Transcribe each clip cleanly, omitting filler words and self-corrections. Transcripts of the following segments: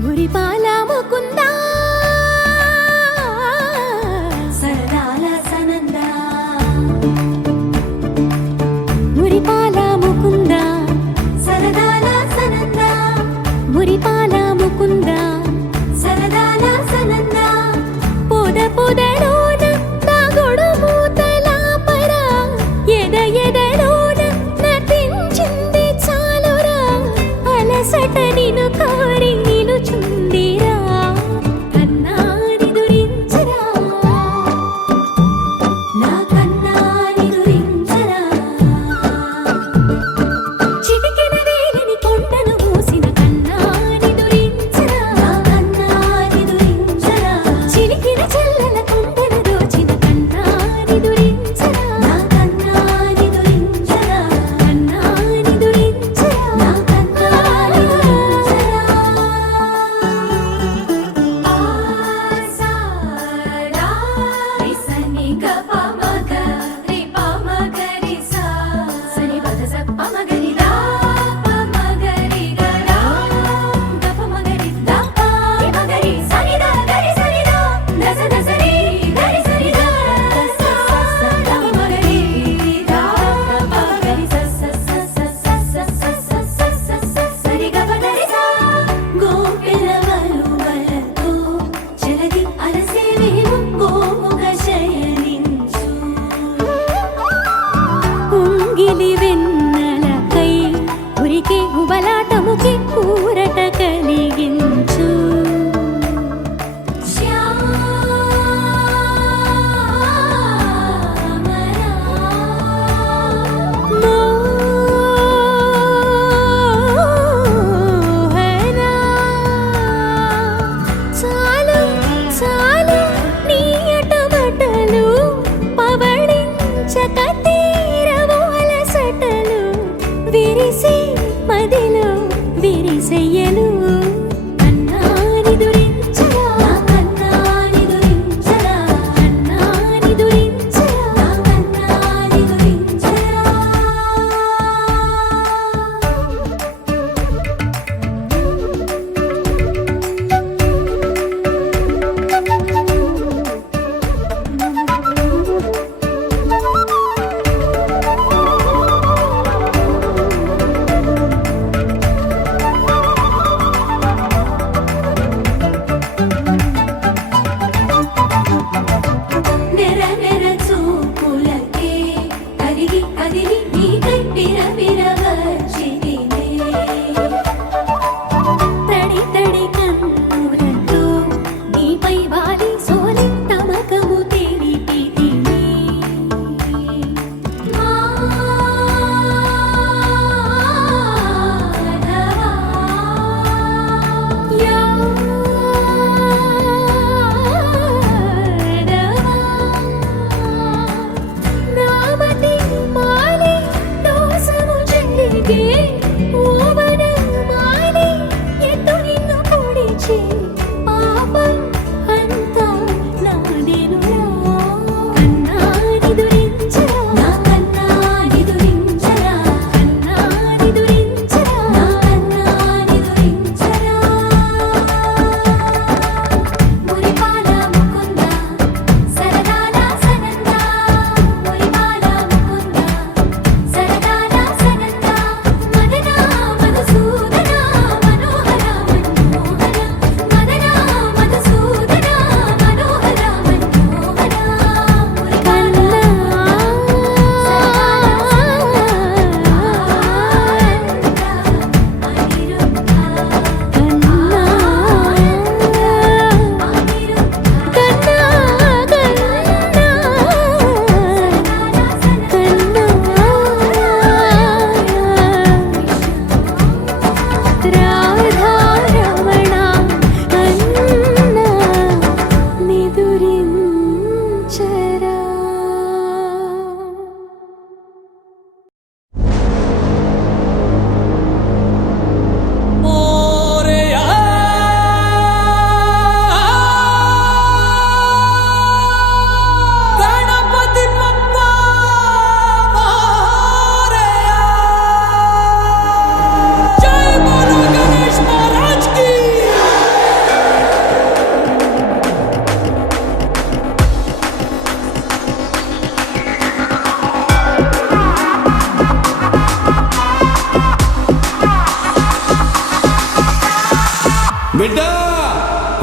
మురిపాల ముకుందా సరదాల సనందా మురిపాల ముకుందా సరదాల సనందా మురిపాల ముకుందా సరదాల సనందా పొద పొదలోన నా గొడుమూతల పరా ఎద ఎదలోన నటించింది చాలురా అలసట నిన్ను కోరి నిలుచుందిరా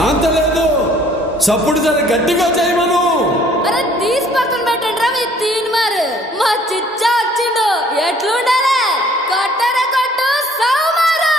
అంత లేదు, చప్పుడు జర గట్టిగా చేయమను. అరే తీసి పక్కన పెట్టండి రా మీ తీన్ మారు. మా చిచ్చా వచ్చిండు, ఎట్లుండాలి కొట్టరా కొట్టు సౌమారు.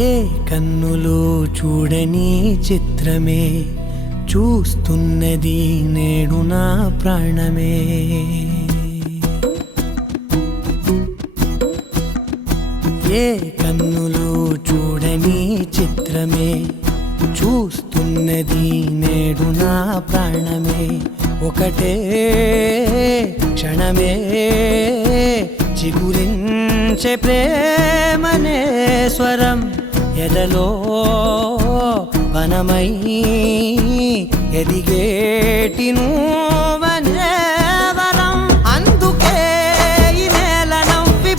ఏ కన్నులు చూడని చిత్రమే చూస్తున్నది నేడు నా ప్రాణమే. ఏ కన్నులు చూడని చిత్రమే చూస్తున్నది నేడు నా ప్రాణమే. ఒకటే క్షణమే చిగురించే ప్రేమనే స్వరం ఎదలో వనమై ఎదిగేటి నువ్వనే వరం. అందుకే ఈ నేల నవ్వి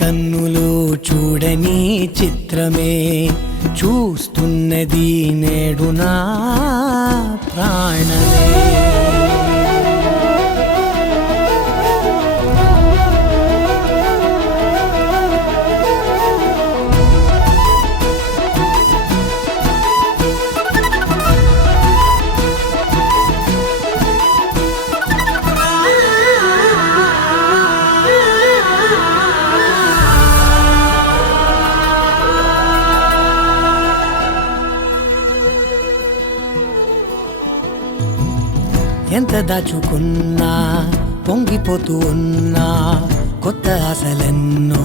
కన్నులు చూడని చిత్రమే చూస్తున్నది నేడు నా ప్రాణమే. ఎంత దాచుకున్నా పొంగిపోతూ ఉన్నా కొత్త ఆశలెన్నో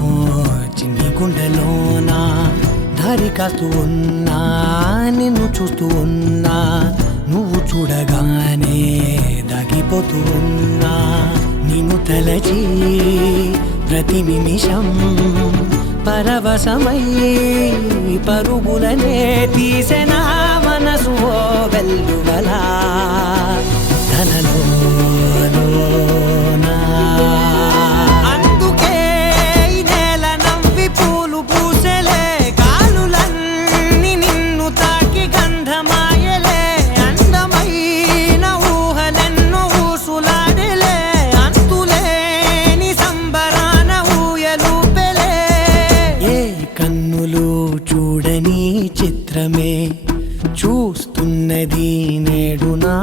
చిన్ని గుండెలోనా దారి కాస్తూ ఉన్నా నిన్ను చూస్తూ ఉన్నా నువ్వు చూడగానే దాగిపోతూ ఉన్నా నిన్ను తలచి ప్రతి నిమిషం పరవశమై పరుగులనే తీసెనా మనసు ఓ వెల్లువలా తనలోనా. అందుకే ఈ నేల నవ్వి పూలు పూసెలే కాలులన్నీ నిన్ను తాకి గంధమాయలే అందమైన ఊహలెన్నో ఊసులాడలే అంతులేని సంబరాన ఊయలూపెలే. ఏ కన్నులు చూడని చిత్రమే చూస్తున్నది నేడు నా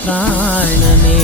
ప్రాణమే.